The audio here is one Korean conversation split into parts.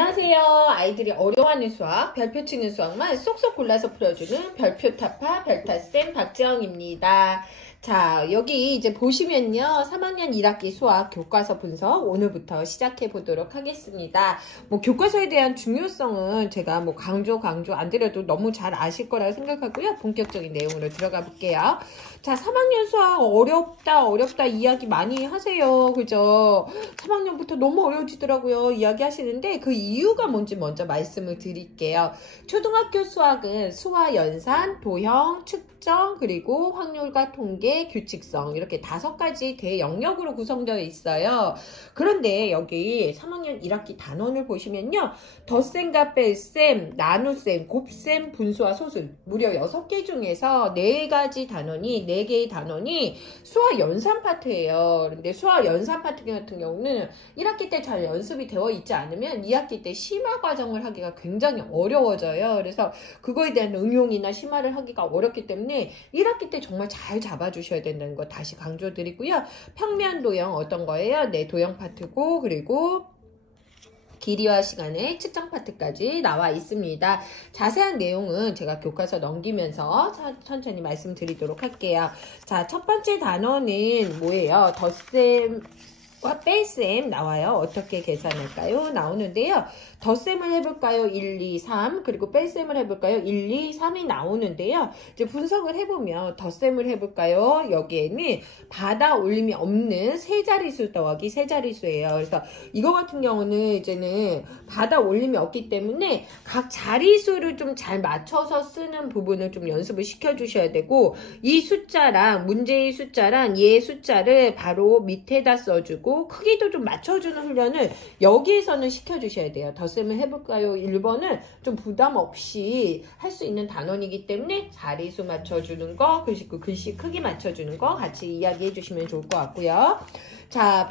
안녕하세요. 아이들이 어려워하는 수학, 별표 치는 수학만 쏙쏙 골라서 풀어주는 별표 타파 별타쌤 박지영입니다. 자, 여기 이제 보시면요. 3학년 1학기 수학 교과서 분석 오늘부터 시작해 보도록 하겠습니다. 뭐 교과서에 대한 중요성은 제가 뭐 강조 안 드려도 너무 잘 아실 거라고 생각하고요. 본격적인 내용으로 들어가 볼게요. 자, 3학년 수학 어렵다 이야기 많이 하세요. 그죠? 3학년부터 너무 어려워지더라고요. 이야기 하시는데 그 이유가 뭔지 먼저 말씀을 드릴게요. 초등학교 수학은 수와 연산, 도형, 측정, 그리고 확률과 통계, 규칙성 이렇게 5가지 대영역으로 구성되어 있어요. 그런데 여기 3학년 1학기 단원을 보시면요. 덧셈과 뺄셈, 나눗셈, 곱셈, 분수와 소수 무려 6개 중에서 4개의 단원이 수와 연산 파트예요. 그런데 수와 연산 파트 같은 경우는 1학기 때 잘 연습이 되어 있지 않으면 2학기 때 심화 과정을 하기가 굉장히 어려워져요. 그래서 그거에 대한 응용이나 심화를 하기가 어렵기 때문에 1학기 때 정말 잘 잡아주셔야 된다는 거 다시 강조드리고요. 평면 도형 어떤 거예요? 네, 도형 파트고 그리고 길이와 시간의 측정 파트까지 나와 있습니다. 자세한 내용은 제가 교과서 넘기면서 천천히 말씀드리도록 할게요. 자, 첫 번째 단어는 뭐예요? 덧셈과 뺄셈 나와요. 어떻게 계산할까요? 나오는데요. 덧셈을 해볼까요? 1, 2, 3 그리고 뺄셈을 해볼까요? 1, 2, 3이 나오는데요. 이제 분석을 해보면 덧셈을 해볼까요? 여기에는 받아 올림이 없는 세 자릿수 더하기 세 자릿수예요. 그래서 이거 같은 경우는 이제는 받아 올림이 없기 때문에 각 자릿수를 좀 잘 맞춰서 쓰는 부분을 좀 연습을 시켜주셔야 되고 이 숫자랑 문제의 숫자랑 얘의 숫자를 바로 밑에다 써주고 크기도 좀 맞춰주는 훈련을 여기에서는 시켜주셔야 돼요. 덧셈을 해볼까요? 1번은 좀 부담 없이 할 수 있는 단원이기 때문에 자리수 맞춰주는 거, 글씨 크기 맞춰주는 거 같이 이야기해 주시면 좋을 것 같고요. 자,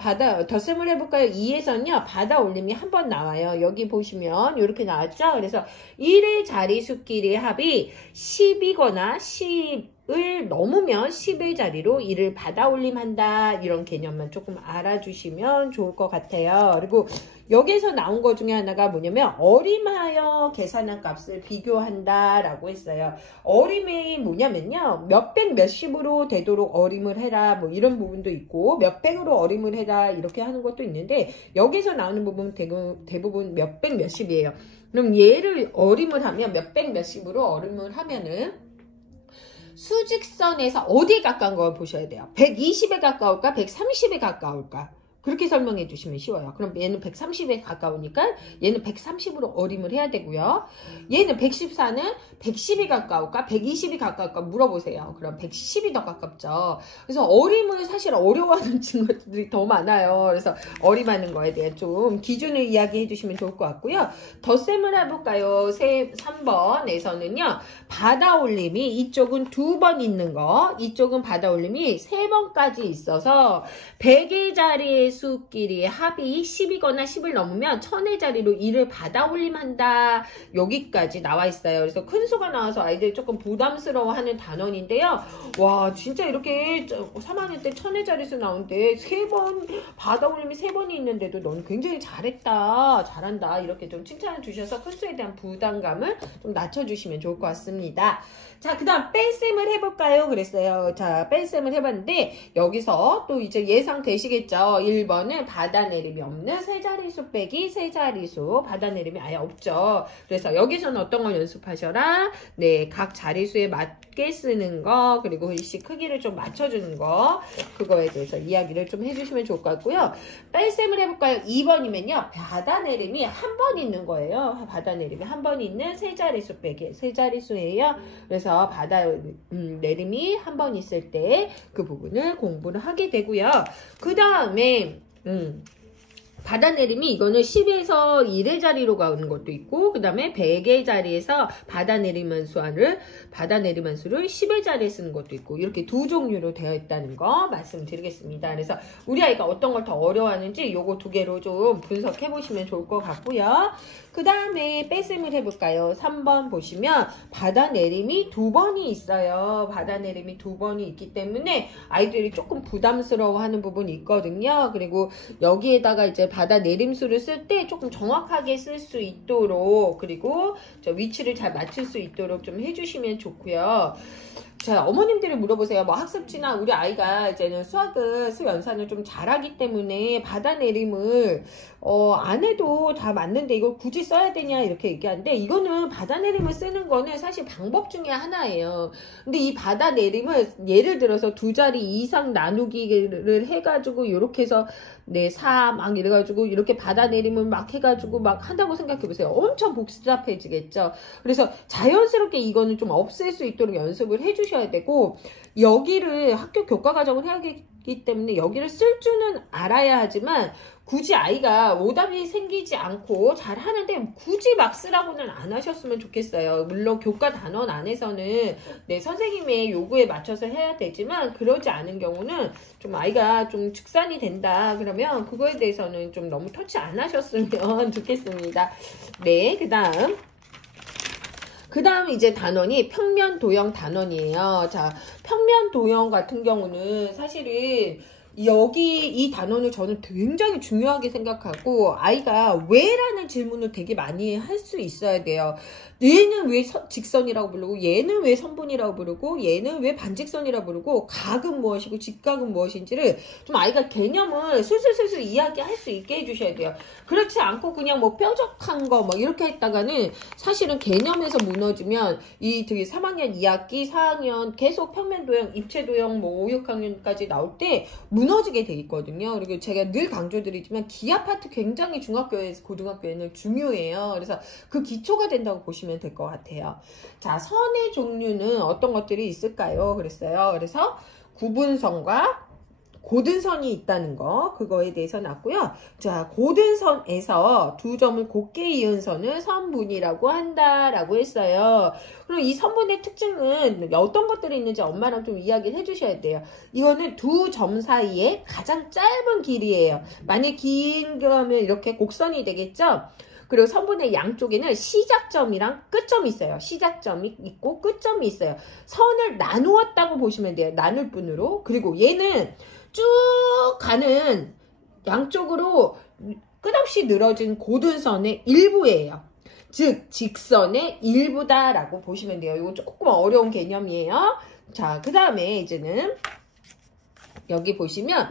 덧셈을 해볼까요? 2에서는요, 받아 올림이 한 번 나와요. 여기 보시면 이렇게 나왔죠? 그래서 1의 자리수끼리 합이 10이거나 10을 넘으면 10의 자리로 1을 받아 올림한다. 이런 개념만 조금 알아주시면 좋을 것 같아요. 그리고 여기에서 나온 것 중에 하나가 뭐냐면 어림하여 계산한 값을 비교한다 라고 했어요. 어림이 뭐냐면요. 몇백 몇십으로 되도록 어림을 해라 뭐 이런 부분도 있고 몇백으로 어림을 해라 이렇게 하는 것도 있는데 여기서 나오는 부분은 대부분 몇백 몇십이에요. 그럼 얘를 어림을 하면 몇백 몇십으로 어림을 하면은 수직선에서 어디에 가까운 걸 보셔야 돼요. 120에 가까울까 130에 가까울까. 그렇게 설명해 주시면 쉬워요. 그럼 얘는 130에 가까우니까 얘는 130으로 어림을 해야 되고요. 얘는 114는 110이 가까울까? 120이 가까울까? 물어보세요. 그럼 110이 더 가깝죠. 그래서 어림을 사실 어려워하는 친구들이 더 많아요. 그래서 어림하는 거에 대한 좀 기준을 이야기해 주시면 좋을 것 같고요. 덧셈을 해볼까요? 3번에서는요. 받아 올림이 이쪽은 2번 있는 거, 이쪽은 받아 올림이 3번까지 있어서 100의 자리에 수끼리의 합이 10이거나 10을 넘으면 1000의 자리로 1을 받아 올림한다. 여기까지 나와 있어요. 그래서 큰 수가 나와서 아이들이 조금 부담스러워하는 단원인데요. 와, 진짜 이렇게 3학년 때 1000의 자리수 나오는데 3번 받아 올림이 3번이 있는데도 넌 굉장히 잘했다. 잘한다. 이렇게 좀 칭찬을 주셔서 큰 수에 대한 부담감을 좀 낮춰주시면 좋을 것 같습니다. 자, 그 다음 뺄셈을 해볼까요? 그랬어요. 자, 뺄셈을 해봤는데 여기서 또 이제 예상되시겠죠? 1번은 받아내림이 없는 세 자릿수 빼기 세 자릿수. 받아내림이 아예 없죠. 그래서 여기서는 어떤 걸 연습하셔라? 네, 각 자릿수에 맞게 쓰는 거, 그리고 글씨 크기를 좀 맞춰주는 거, 그거에 대해서 이야기를 좀 해주시면 좋을 것 같고요. 뺄셈을 해볼까요? 2번이면요. 받아내림이 한 번 있는 거예요. 받아내림이 한 번 있는 세 자릿수 빼기 세 자릿수예요. 그래서 받아내림이 한 번 있을 때 그 부분을 공부를 하게 되고요. 그 다음에 받아내림이 이거는 10에서 1의 자리로 가는 것도 있고 그 다음에 100의 자리에서 받아내림 수를 10의 자리에 쓰는 것도 있고 이렇게 두 종류로 되어 있다는 거 말씀드리겠습니다. 그래서 우리 아이가 어떤 걸 더 어려워하는지 요거 두 개로 좀 분석해 보시면 좋을 것 같고요. 그 다음에 뺄셈을 해볼까요? 3번 보시면 받아내림이 2번이 있어요. 받아내림이 2번이 있기 때문에 아이들이 조금 부담스러워하는 부분이 있거든요. 그리고 여기에다가 이제 바다 내림수를 쓸 때 조금 정확하게 쓸 수 있도록, 그리고 저 위치를 잘 맞출 수 있도록 좀 해주시면 좋고요. 자, 어머님들이 물어보세요. 뭐 학습지나 우리 아이가 이제는 수학을, 수연산을 좀 잘하기 때문에 바다 내림을 안 해도 다 맞는데 이걸 굳이 써야 되냐 이렇게 얘기하는데, 이거는 바다 내림을 쓰는 거는 사실 방법 중에 하나예요. 근데 이 바다 내림을 예를 들어서 두 자리 이상 나누기를 해가지고 이렇게 해서 네, 4 막 이래가지고 이렇게 바다 내림을 막 해가지고 막 한다고 생각해보세요. 엄청 복잡해지겠죠. 그래서 자연스럽게 이거는 좀 없앨 수 있도록 연습을 해주셔야 되고, 여기를 학교 교과과정을 해야 하기 때문에 여기를 쓸 줄은 알아야 하지만, 굳이 아이가 오답이 생기지 않고 잘 하는데 굳이 막 쓰라고는 안 하셨으면 좋겠어요. 물론 교과 단원 안에서는 네, 선생님의 요구에 맞춰서 해야 되지만, 그러지 않은 경우는 좀 아이가 좀 축산이 된다 그러면 그거에 대해서는 좀 너무 터치 안 하셨으면 좋겠습니다. 네, 그 다음 이제 단원이 평면 도형 단원이에요. 자, 평면 도형 같은 경우는 사실은 여기 이 단원을 저는 굉장히 중요하게 생각하고, 아이가 왜? 라는 질문을 되게 많이 할 수 있어야 돼요. 얘는 왜 직선이라고 부르고, 얘는 왜 선분이라고 부르고, 얘는 왜 반직선이라고 부르고, 각은 무엇이고 직각은 무엇인지를 좀 아이가 개념을 술술술술 이야기할 수 있게 해주셔야 돼요. 그렇지 않고 그냥 뭐 뾰족한 거 막 이렇게 했다가는 사실은 개념에서 무너지면 이 되게 3학년 2학기 4학년 계속 평면도형, 입체도형 뭐 5, 6학년까지 나올 때 무너지게 돼 있거든요. 그리고 제가 늘 강조드리지만 기하 파트 굉장히 중학교에서 고등학교에는 중요해요. 그래서 그 기초가 된다고 보시면 될 것 같아요. 자, 선의 종류는 어떤 것들이 있을까요? 그랬어요. 그래서 구분선과 고든선이 있다는 거, 그거에 대해서 나왔고요. 자, 고든선에서 두 점을 곱게 이은 선을 선분이라고 한다라고 했어요. 그럼 이 선분의 특징은 어떤 것들이 있는지 엄마랑 좀 이야기를 해주셔야 돼요. 이거는 두 점 사이에 가장 짧은 길이에요. 만약 긴 거면 이렇게 곡선이 되겠죠? 그리고 선분의 양쪽에는 시작점이랑 끝점이 있어요. 시작점이 있고 끝점이 있어요. 선을 나누었다고 보시면 돼요. 나눌 뿐으로. 그리고 얘는 쭉 가는 양쪽으로 끝없이 늘어진 고든선의 일부예요. 즉 직선의 일부다라고 보시면 돼요. 이거 조금 어려운 개념이에요. 자, 그 다음에 이제는 여기 보시면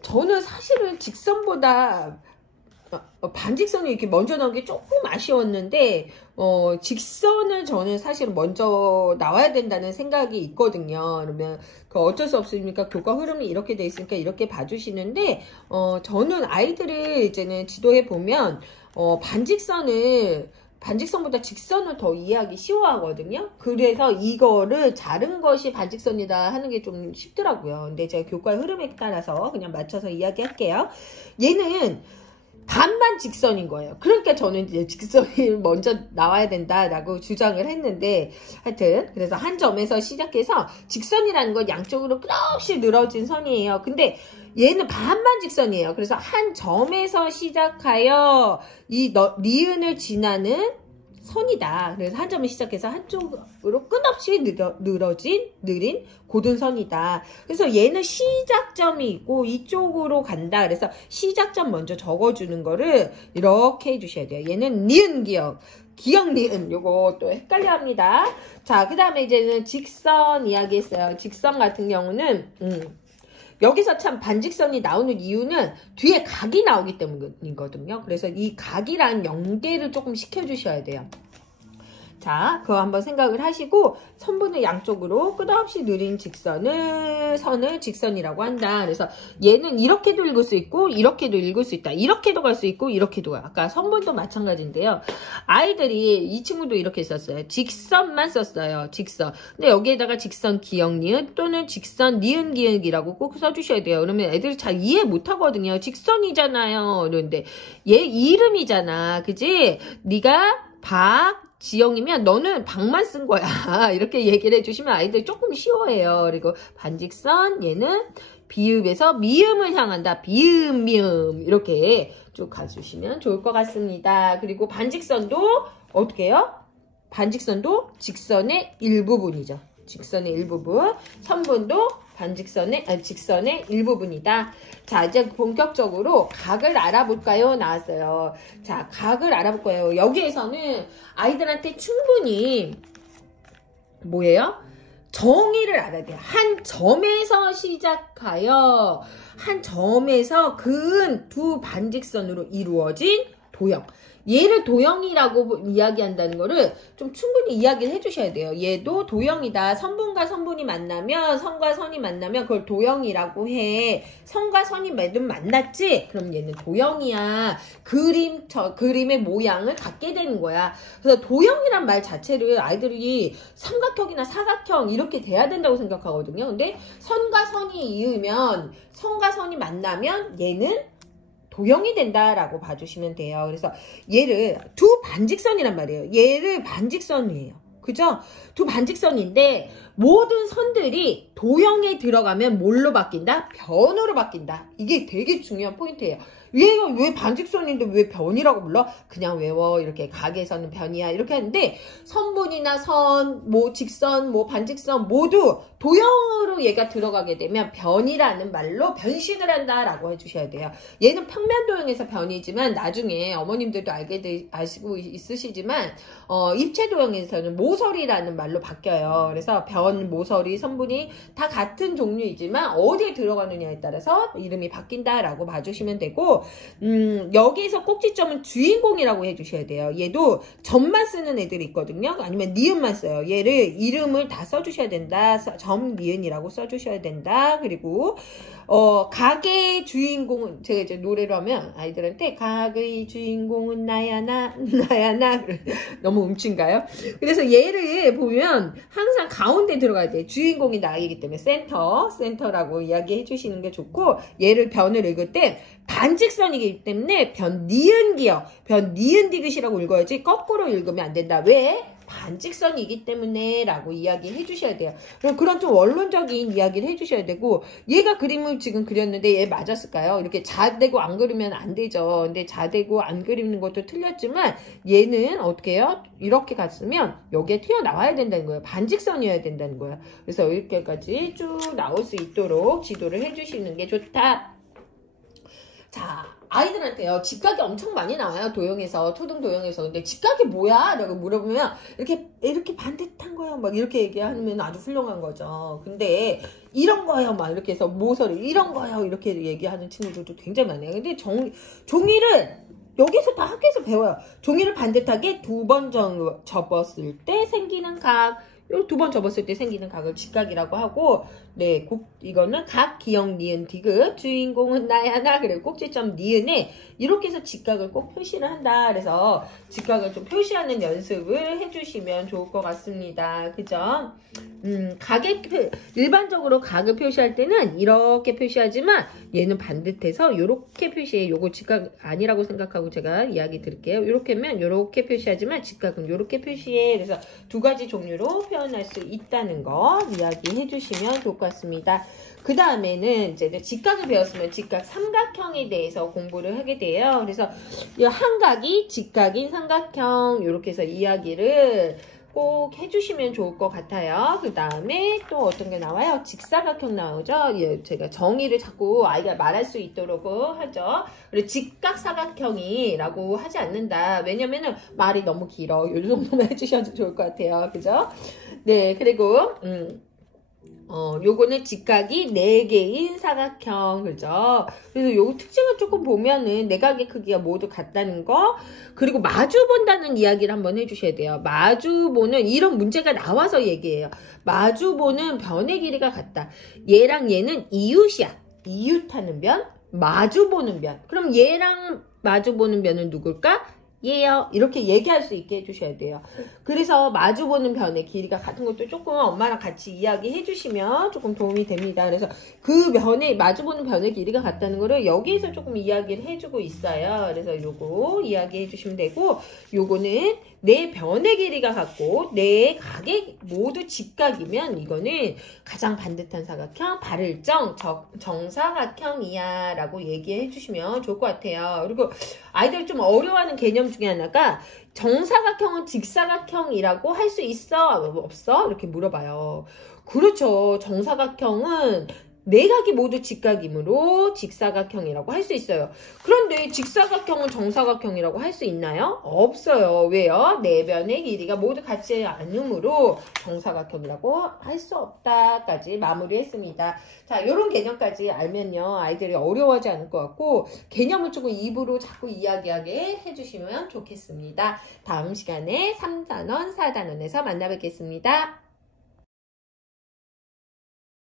저는 사실은 직선보다 반직선이 이렇게 먼저 나온 게 조금 아쉬웠는데, 직선을 저는 사실 먼저 나와야 된다는 생각이 있거든요. 그러면 그 어쩔 수 없으니까 교과 흐름이 이렇게 돼 있으니까 이렇게 봐주시는데, 저는 아이들을 이제는 지도해 보면 반직선보다 직선을 더 이해하기 쉬워하거든요. 그래서 이거를 자른 것이 반직선이다 하는 게 좀 쉽더라고요. 근데 제가 교과의 흐름에 따라서 그냥 맞춰서 이야기할게요. 얘는 반만 직선인 거예요. 그러니까 저는 이제 직선이 먼저 나와야 된다라고 주장을 했는데, 하여튼 그래서 한 점에서 시작해서 직선이라는 건 양쪽으로 끝없이 늘어진 선이에요. 근데 얘는 반만 직선이에요. 그래서 한 점에서 시작하여 이 니은을 지나는 선이다. 그래서 한 점을 시작해서 한쪽으로 끝없이 느린 고든선이다. 그래서 얘는 시작점이 있고 이쪽으로 간다. 그래서 시작점 먼저 적어주는 거를 이렇게 해주셔야 돼요. 얘는 니은 기억, 니은, 요거 또 헷갈려 합니다. 자, 그 다음에 이제는 직선 이야기 했어요. 직선 같은 경우는 여기서 참 반직선이 나오는 이유는 뒤에 각이 나오기 때문이거든요. 그래서 이 각이란 연계를 조금 시켜주셔야 돼요. 자, 그거 한번 생각을 하시고, 선분의 양쪽으로 끝없이 느린 선을 직선이라고 한다. 그래서 얘는 이렇게도 읽을 수 있고 이렇게도 읽을 수 있다. 이렇게도 갈 수 있고 이렇게도 가요. 아까 선분도 마찬가지인데요. 아이들이 이 친구도 이렇게 썼어요. 직선만 썼어요. 직선. 근데 여기에다가 직선 기역 니은 또는 직선 니은 기역이라고 꼭 써주셔야 돼요. 그러면 애들이 잘 이해 못하거든요. 직선이잖아요. 그런데 얘 이름이잖아. 그지? 네가 지영이면 너는 박만 쓴 거야. 이렇게 얘기를 해주시면 아이들이 조금 쉬워해요. 그리고 반직선, 얘는 비읍에서 미음을 향한다. 비음, 미음. 이렇게 쭉 가주시면 좋을 것 같습니다. 그리고 반직선도 어떻게 해요? 반직선도 직선의 일부분이죠. 직선의 일부분. 선분도 직선의 일부분이다. 자, 이제 본격적으로 각을 알아볼까요? 나왔어요. 자, 각을 알아볼 거예요. 여기에서는 아이들한테 충분히 뭐예요? 정의를 알아야 돼요. 한 점에서 시작하여 한 점에서 근 두 반직선으로 이루어진 도형. 얘를 도형이라고 이야기한다는 거를 좀 충분히 이야기를 해주셔야 돼요. 얘도 도형이다. 선분과 선분이 만나면, 선과 선이 만나면 그걸 도형이라고 해. 선과 선이 만났지? 그럼 얘는 도형이야. 그림의 모양을 갖게 되는 거야. 그래서 도형이란 말 자체를 아이들이 삼각형이나 사각형 이렇게 돼야 된다고 생각하거든요. 근데 선과 선이 이으면, 선과 선이 만나면 얘는 도형이 된다라고 봐주시면 돼요. 그래서 얘를 두 반직선이란 말이에요. 얘를 반직선이에요. 그죠? 두 반직선인데 모든 선들이 도형에 들어가면 뭘로 바뀐다? 변으로 바뀐다. 이게 되게 중요한 포인트예요. 얘가 왜 반직선인데 왜 변이라고 불러? 그냥 외워. 이렇게 각에서는 변이야. 이렇게 하는데 선분이나 선, 뭐 직선, 뭐 반직선 모두 도형으로 얘가 들어가게 되면 변이라는 말로 변신을 한다라고 해주셔야 돼요. 얘는 평면 도형에서 변이지만 나중에 어머님들도 아시고 있으시지만 입체 도형에서는 모서리라는 말로 바뀌어요. 그래서 변, 모서리, 선분이 다 같은 종류이지만 어디에 들어가느냐에 따라서 이름이 바뀐다라고 봐주시면 되고 여기에서 꼭지점은 주인공이라고 해주셔야 돼요. 얘도 점만 쓰는 애들이 있거든요. 아니면 니은만 써요. 얘를 이름을 다 써주셔야 된다. 점, 니은이라고 써주셔야 된다. 그리고 각의 주인공은 제가 이제 노래로 하면 아이들한테 각의 주인공은 나야 나 너무 음치인가요? 그래서 얘를 보면 항상 가운데 들어가야 돼. 주인공이 나이기 때문에 센터라고 이야기해 주시는 게 좋고 얘를 변을 읽을 때 반직선이기 때문에 변 니은 디귿이라고 읽어야지 거꾸로 읽으면 안 된다. 왜? 반직선이기 때문에 라고 이야기해 주셔야 돼요. 그런 좀 원론적인 이야기를 해 주셔야 되고 얘가 그림을 지금 그렸는데 얘 맞았을까요? 이렇게 자대고 안 그리면 안 되죠. 근데 자대고 안 그리는 것도 틀렸지만 얘는 어떻게 해요? 이렇게 갔으면 여기에 튀어나와야 된다는 거예요. 반직선이어야 된다는 거예요. 그래서 이렇게까지 쭉 나올 수 있도록 지도를 해 주시는 게 좋다. 자, 아이들한테요 직각이 엄청 많이 나와요. 도형에서, 초등 도형에서. 근데 직각이 뭐야? 라고 물어보면 이렇게 반듯한 거야 막 이렇게 얘기하면 아주 훌륭한 거죠. 근데 이런 거예요 막 이렇게 해서 모서리 이런 거예요 이렇게 얘기하는 친구들도 굉장히 많아요. 근데 종이를 여기서 다 학교에서 배워요. 종이를 반듯하게 두 번 접었을 때 생기는 각, 두 번 접었을 때 생기는 각을 직각이라고 하고, 네, 이거는 각, 기역, 니은, 디귿, 주인공은 나야 나, 그리고 꼭지점 니은에 이렇게 해서 직각을 꼭 표시를 한다. 그래서 직각을 좀 표시하는 연습을 해주시면 좋을 것 같습니다. 그죠? 일반적으로 각을 표시할 때는 이렇게 표시하지만 얘는 반듯해서 이렇게 표시해. 요거 직각 아니라고 생각하고 제가 이야기 드릴게요. 이렇게 하면 이렇게 표시하지만 직각은 이렇게 표시해. 그래서 두 가지 종류로 표현할 수 있다는 거 이야기해 주시면 좋을 것 같습니다. 그 다음에는 이제 직각을 배웠으면 직각 삼각형에 대해서 공부를 하게 돼요. 그래서 이 한각이 직각인 삼각형 이렇게 해서 이야기를 꼭 해주시면 좋을 것 같아요. 그 다음에 또 어떤 게 나와요? 직사각형 나오죠? 제가 정의를 자꾸 아이가 말할 수 있도록 하죠. 그리고 직각사각형이라고 하지 않는다. 왜냐면은 말이 너무 길어. 이 정도만 해주셔도 좋을 것 같아요. 그죠? 네, 그리고 요거는 직각이 4개인 사각형, 그죠? 그래서 요 특징을 조금 보면은 내각의 크기가 모두 같다는 거, 그리고 마주 본다는 이야기를 한번 해주셔야 돼요. 마주 보는, 이런 문제가 나와서 얘기해요. 마주 보는 변의 길이가 같다. 얘랑 얘는 이웃이야. 이웃하는 변, 마주 보는 변. 그럼 얘랑 마주 보는 변은 누굴까? 얘요. 이렇게 얘기할 수 있게 해주셔야 돼요. 그래서 마주보는 변의 길이가 같은 것도 조금 엄마랑 같이 이야기해 주시면 조금 도움이 됩니다. 그래서 그 마주보는 변의 길이가 같다는 거를 여기에서 조금 이야기를 해주고 있어요. 그래서 요거 이야기해 주시면 되고, 요거는 내 변의 길이가 같고 내 각이 모두 직각이면 이거는 가장 반듯한 사각형, 발을정, 정사각형이야 라고 얘기해 주시면 좋을 것 같아요. 그리고 아이들이 좀 어려워하는 개념 중에 하나가 정사각형은 직사각형이라고 할 수 있어? 없어? 이렇게 물어봐요. 그렇죠. 정사각형은 내각이 모두 직각이므로 직사각형이라고 할 수 있어요. 그런데 직사각형은 정사각형이라고 할 수 있나요? 없어요. 왜요? 네 변의 길이가 모두 같지 않으므로 정사각형이라고 할 수 없다까지 마무리했습니다. 자, 이런 개념까지 알면요, 아이들이 어려워하지 않을 것 같고 개념을 조금 입으로 자꾸 이야기하게 해주시면 좋겠습니다. 다음 시간에 3단원, 4단원에서 만나 뵙겠습니다.